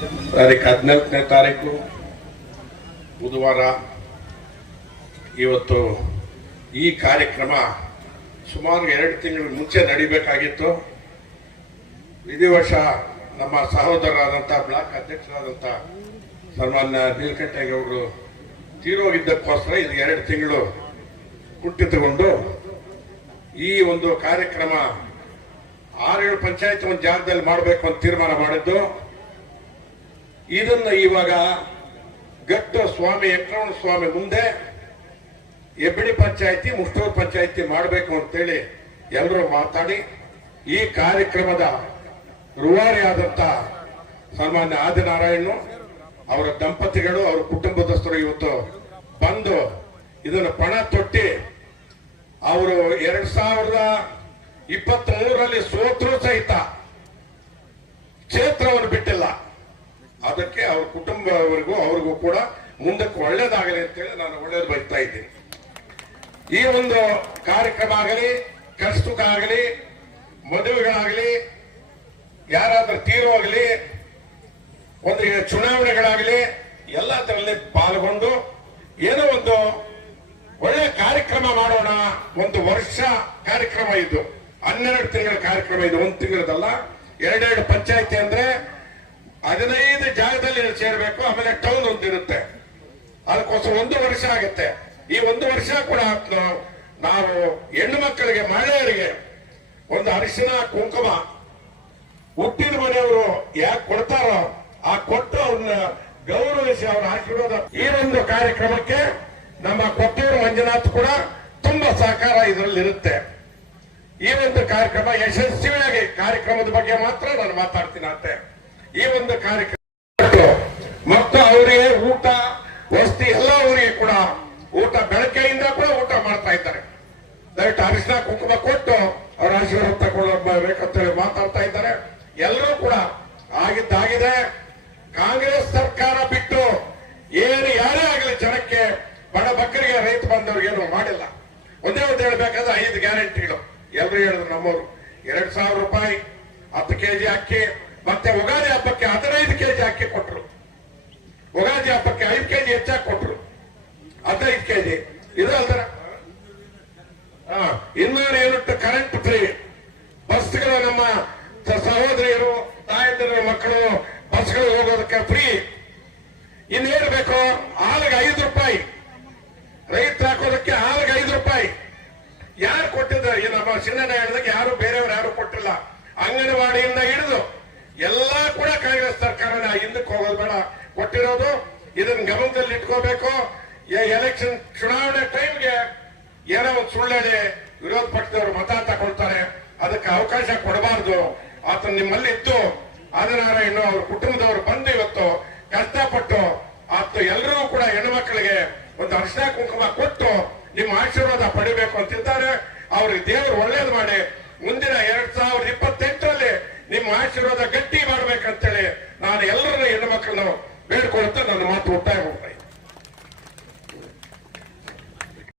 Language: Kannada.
ತಾರೀಕು ಹದಿನಾಲ್ಕನೇ ತಾರೀಕು ಬುಧವಾರ. ಇವತ್ತು ಈ ಕಾರ್ಯಕ್ರಮ ಸುಮಾರು ಎರಡು ತಿಂಗಳ ಮುಂಚೆ ನಡಿಬೇಕಾಗಿತ್ತು. ವಿಧಿವಶ ನಮ್ಮ ಸಹೋದರರಾದಂಥ ಬ್ಲಾಕ್ ಅಧ್ಯಕ್ಷರಾದಂಥ ಸನ್ಮಾನ್ಯ ನೀಲಕಂಠೇಗೌಡರು ತೀರೋಗಿದ್ದಕ್ಕೋಸ್ಕರ ಇದು ಎರಡು ತಿಂಗಳು ಕುಟ್ಟಿತುಕೊಂಡು ಈ ಒಂದು ಕಾರ್ಯಕ್ರಮ ಆರೇಳು ಪಂಚಾಯತ್ ಒಂದು ಜಾಗದಲ್ಲಿ ಮಾಡಬೇಕು ಅಂತ ತೀರ್ಮಾನ ಮಾಡಿದ್ದು. ಇದನ್ನ ಇವಾಗ ಗಟ್ಟು ಸ್ವಾಮಿ ವೆಂಕಟರಮಣ ಸ್ವಾಮಿ ಮುಂದೆ ಎಬ್ಬಿಡಿ ಪಂಚಾಯತಿ, ಮುಷ್ಟೂರು ಪಂಚಾಯತಿ ಮಾಡಬೇಕು ಅಂತೇಳಿ ಎಲ್ಲರೂ ಮಾತಾಡಿ ಈ ಕಾರ್ಯಕ್ರಮದ ರೂವಾರಿ ಆದಂತ ಸನ್ಮಾನ್ಯ ಆದಿನಾರಾಯಣ ಅವರ ದಂಪತಿಗಳು, ಅವರ ಕುಟುಂಬದಸ್ಥರು ಇವತ್ತು ಬಂದು ಇದನ್ನು ಪಣ ತೊಟ್ಟಿ ಅವರು ಎರಡ್ ಸಾವಿರದ ಇಪ್ಪತ್ತ್ ಮೂರರಲ್ಲಿ ಸೋತರು ಸಹಿತ ಅವ್ರ ಕುಟುಂಬವರಿಗೂ ಅವ್ರಿಗೂ ಕೂಡ ಮುಂದಕ್ಕೆ ಒಳ್ಳೇದಾಗಲಿ ಅಂತೇಳಿ ನಾನು ಒಳ್ಳೇದು ಬಯಸ್ತಾ ಇದ್ದೀನಿ. ಈ ಒಂದು ಕಾರ್ಯಕ್ರಮ ಆಗಲಿ ಕಷ್ಟಕ್ಕಾಗಲಿ ಮದುವೆಗಳಾಗಲಿ, ಯಾರಾದ್ರೂ ತೀರೋಗಲಿ ಒಂದು ಚುನಾವಣೆಗಳಾಗಲಿ ಎಲ್ಲ ತರಲ್ಲಿ ಪಾಲ್ಗೊಂಡು ಏನೋ ಒಂದು ಒಳ್ಳೆ ಕಾರ್ಯಕ್ರಮ ಮಾಡೋಣ, ಒಂದು ವರ್ಷ ಕಾರ್ಯಕ್ರಮ ಇದು. ಹನ್ನೆರಡು ತಿಂಗಳ ಕಾರ್ಯಕ್ರಮ ಇದು. ಒಂದು ತಿಂಗಳದಲ್ಲ, ಎರಡೆರಡು ಪಂಚಾಯಿತಿ ಅಂದ್ರೆ ಹದಿನೈದು ಜಾಗದಲ್ಲಿ ಸೇರ್ಬೇಕು, ಆಮೇಲೆ ಟೌನ್ ಒಂದಿರುತ್ತೆ ಅದಕ್ಕೋಸ್ಕರ ಒಂದು ವರ್ಷ ಆಗುತ್ತೆ. ಈ ಒಂದು ವರ್ಷ ಕೂಡ ನಾವು- ಹೆಣ್ಣು ಮಕ್ಕಳಿಗೆ, ಮಹಿಳೆಯರಿಗೆ ಒಂದು ಅರಿಶಿನ, ಕುಂಕುಮ ಹುಟ್ಟಿದ ಮನೆಯವರು ಯಾಕೆ ಕೊಡ್ತಾರೋ, ಆ ಕೊಟ್ಟು ಅವ್ರನ್ನ ಗೌರವಿಸಿ ಅವರ ಆಶೀರ್ವಾದ. ಈ ಒಂದು ಕಾರ್ಯಕ್ರಮಕ್ಕೆ ನಮ್ಮ ಕೊಟ್ಟೂರು ಮಂಜುನಾಥ್ ಕೂಡ ತುಂಬಾ ಸಹಕಾರ ಇದರಲ್ಲಿ ಇರುತ್ತೆ ಈ ಒಂದು ಕಾರ್ಯಕ್ರಮ ಯಶಸ್ವಿಯಾಗಿ, ಕಾರ್ಯಕ್ರಮದ ಬಗ್ಗೆ ಮಾತ್ರ ನಾನು ಮಾತಾಡ್ತೀನಿ ಅಷ್ಟೇ ಈ ಒಂದು ಕಾರ್ಯಕ್ರಮ ಮತ್ತು ಅವರಿಗೆ, ಊಟ, ವಸತಿ ಎಲ್ಲ ಅವರಿಗೆ ಕೂಡ ಊಟ ಬೆಳಕೆಯಿಂದ ಕೂಡ ಊಟ ಮಾಡ್ತಾ ಇದ್ದಾರೆ. ದಯವಿಟ್ಟು ಅರಿಶಿನ ಕುಂಕುಮ ಕೊಟ್ಟು ಅವರ ಆಶೀರ್ವಾದ ತಗೊಳ್ಳಬೇಕಂತೇಳಿ ಮಾತಾಡ್ತಾ ಇದ್ದಾರೆ. ಎಲ್ಲರೂ ಕೂಡ ಆಗಿದ್ದಾಗಿದೆ. ಕಾಂಗ್ರೆಸ್ ಸರ್ಕಾರ ಬಿಟ್ಟು ಏನು ಯಾರೇ ಆಗಲಿ ಜನಕ್ಕೆ ಬಡ ಬಕ್ಕರಿಗೆ ರೈತ ಬಂದವರಿಗೆ ಏನು ಮಾಡಿಲ್ಲ. ಒಂದೇ ಒಂದು ಹೇಳ್ಬೇಕಾದ್ರೆ ಐದು ಗ್ಯಾರಂಟಿಗಳು. ಎಲ್ಲರೂ ಹೇಳಿದ್ರು ನಮ್ಮವರು. ಎರಡ್ ಸಾವಿರ ರೂಪಾಯಿ, ಹತ್ತು ಕೆಜಿ ಅಕ್ಕಿ ಮತ್ತೆ ಉಗಾದಿ ಹಬ್ಬಕ್ಕೆ ಹದಿನೈದು ಕೆಜಿ ಅಕ್ಕಿ ಕೊಟ್ರು. ಉಗಾದಿ ಹಬ್ಬಕ್ಕೆ ಐದು ಕೆಜಿ ಹೆಚ್ಚಾಗಿ ಕೊಟ್ರು. ಹದಿನೈದು ಕೆಜಿ. ಇದು ಅಲ್ದರ? ಇನ್ನೂರು ಯೂನಿಟ್ ಕರೆಂಟ್ ಫ್ರೀ ಬಸ್ಗಳು ನಮ್ಮ ಸಹೋದರಿಯರು, ತಾಯಂದಿರ, ಮಕ್ಕಳು ಬಸ್ಗಳು ಹೋಗೋದಕ್ಕೆ ಫ್ರೀ ಇನ್ನೇನು ಬೇಕು? ಹಾಲಿಗೆ ಐದು ರೂಪಾಯಿ. ರೈತರು ಹಾಕೋದಕ್ಕೆ ಹಾಲಿಗೆ ಐದು ರೂಪಾಯಿ. ಯಾರು ಕೊಟ್ಟಿದ್ದಾರೆ ಈ ನಮ್ಮ ಸಿನ್ನಣ್ಣ ಹೇಳಿದಾಗ ಯಾರು ಬೇರೆಯವರು ಯಾರು ಕೊಟ್ಟಿಲ್ಲ. ಅಂಗನವಾಡಿಯಿಂದ ಹಿಡಿದು ಎಲ್ಲಾ ಕೂಡ ಕಾಂಗ್ರೆಸ್ ಸರ್ಕಾರನ ಹಿಂದಕ್ಕೆ ಹೋಗೋದು ಬೇಡ. ಕೊಟ್ಟಿರೋದು ಇದನ್ನ ಗಮನದಲ್ಲಿ ಇಟ್ಕೋಬೇಕು. ಎಲೆಕ್ಷನ್ ಚುನಾವಣೆ ಟೈಮ್ಗೆ ಏನೋ ಒಂದು ಸುಳ್ಳೇಳಿ ವಿರೋಧ ಪಕ್ಷದವರು ಮತ ತಗೊಳ್ತಾರೆ. ಅದಕ್ಕೆ ಅವಕಾಶ ಕೊಡಬಾರ್ದು. ಆತನ ನಿಮ್ಮಲ್ಲಿ ಇತ್ತು ಆದಿನಾರಾಯಣ ಅವ್ರ ಕುಟುಂಬದವರು ಬಂದು ಇವತ್ತು ಕಷ್ಟಪಟ್ಟು ಆತ ಎಲ್ಲರೂ ಕೂಡ ಹೆಣ್ಮಕ್ಳಿಗೆ ಒಂದು ಅರ್ಶನ ಕುಂಕುಮ ಕೊಟ್ಟು ನಿಮ್ಮ ಆಶೀರ್ವಾದ ಪಡಿಬೇಕು ಅಂತಿದ್ದಾರೆ ಅವ್ರಿಗೆ ದೇವರು ಒಳ್ಳೇದು ಮಾಡಿ. ಮುಂದಿನ ಎರಡ್ ಸಾವಿರದ ಇಪ್ಪತ್ತೆಂಟರಲ್ಲಿ ನಿಮ್ಮ ಆಶೀರ್ವಾದ ಗಟ್ಟಿ ಮಾಡ್ಬೇಕಂತೇಳಿ ನಾನು ಎಲ್ಲರನ್ನ